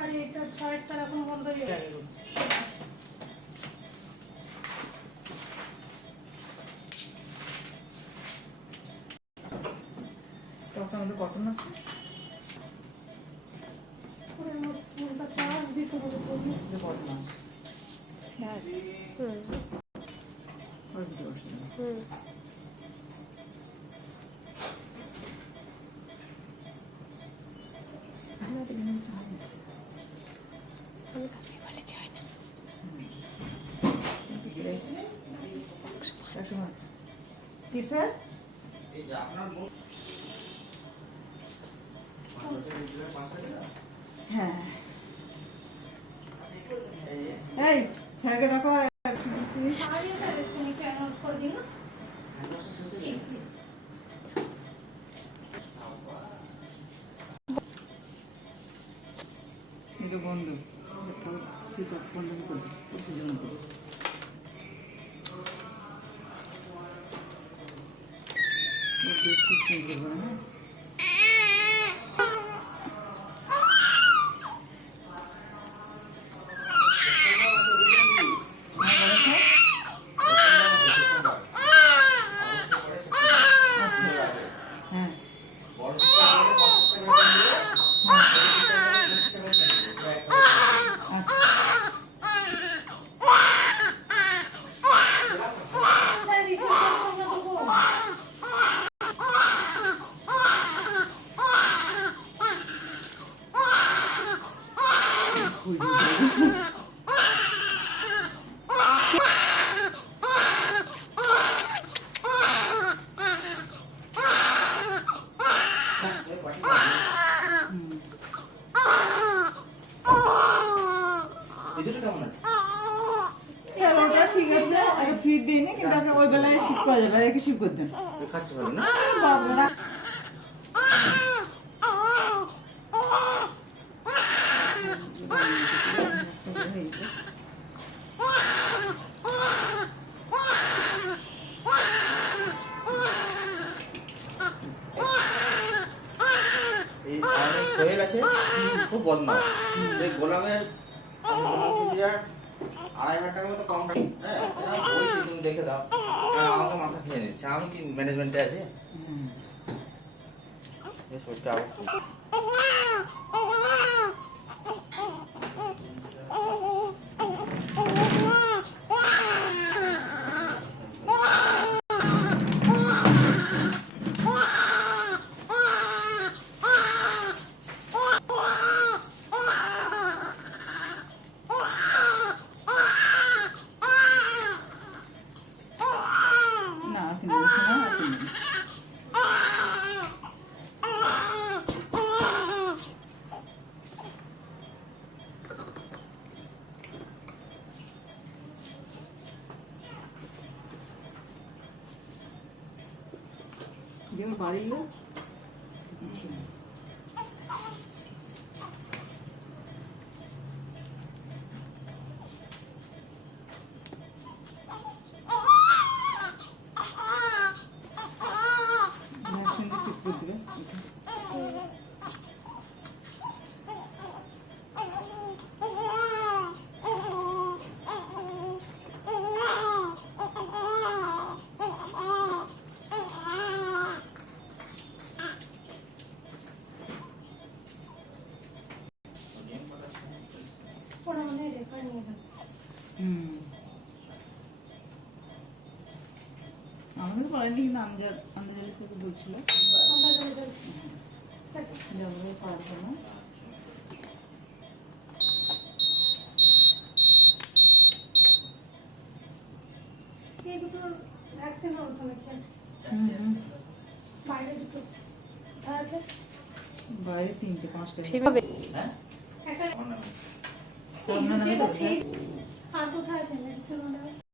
আর এটা 6 এখন বন্ধ হয়ে যাবে। স্টক আমাদের কটন আছে, চার্জ দিতে হবে কটন আছে স্যার বলে যায় না। কি স্যার? হ্যাঁ, এই স্যারকে ডাকো। বন্ধু সুইচ অফ বন্ধ করবে হ্যাঁ। ঠিক আছে, ফিট দিয়ে নি, কিন্তু ওই বেলায় শিফট করা যাবে, একে শিফট করতে খাচ্ছে ভালো না বাবা। সোহেল আছে, খুব বদমাস। গোলামের 2,500 টাকার মতো কম। হ্যাঁ, তুমি দেখে দাও, আমাকে মাথা খেয়ে নিচ্ছে। আমি কি ম্যানেজমেন্টে আছে? যেমন বাড়ি আমাদের করেনি, কিন্তু আমাদের সাথে বলছিল পারবো না। বাইরে 3-5টা সেভাবে আর কোথায় আছে?